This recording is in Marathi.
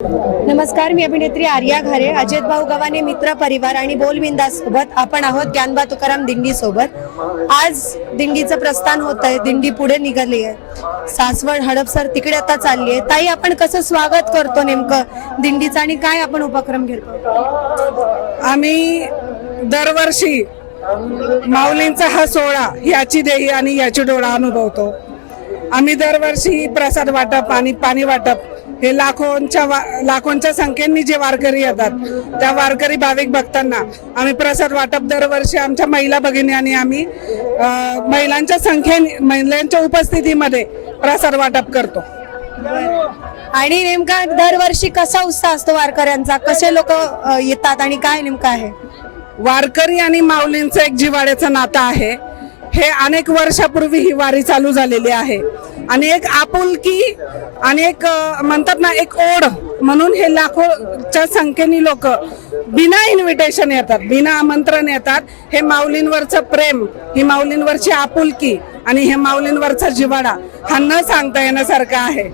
नमस्कार मी अभिनेत्री आर्या घारे. अजित भाऊ गव्हाणे मित्र परिवार आणि बोलविंदा सोबत आपण आहोत ज्ञानबा तुकाराम दिंडी सोबत. आज दिंडीचं प्रस्थान होत आहे. दिंडी पुढे निघाली आहे. सासवड हडपसर तिकडे आता चालली आहे. ताई आपण कसं स्वागत करतो नेमकं दिंडीचं आणि काय आपण उपक्रम घेतो? आम्ही दरवर्षी माऊलींचा हा सोहळा याची देही आणि याची डोळा अनुभवतो. आम्ही दरवर्षी प्रसाद वाटप आणि पाणी वाटप हे लाखोंच्या वा- लाखोंच्या संख्येने जे वारकरी येतात त्या वारकरी भाविक भक्तांना आम्ही प्रसाद वाटप दरवर्षी आमच्या महिला भगिनी आणि आम्ही महिलांच्या संख्येने महिलांच्या उपस्थितीमध्ये प्रसाद वाटप करतो. आणि नेमका दरवर्षी कसा उत्साह असतो वारकऱ्यांचा? कसे लोक येतात आणि काय नेमकं आहे? वारकरी आणि माऊलींचं एक जिव्हाळ्याचं नातं आहे. हे अनेक वर्षापूर्वी ही वारी चालू झालेली आहे. आणि एक आपुलकी आणि एक म्हणतात ना एक ओढ म्हणून हे लाखोच्या संख्येने लोक बिना इन्व्हिटेशन येतात बिना आमंत्रण येतात. हे माऊलींवरचं प्रेम ही माऊलींवरची आपुलकी आणि हे माऊलींवरचा जिव्हाळा हा न सांगता येण्यासारखा आहे.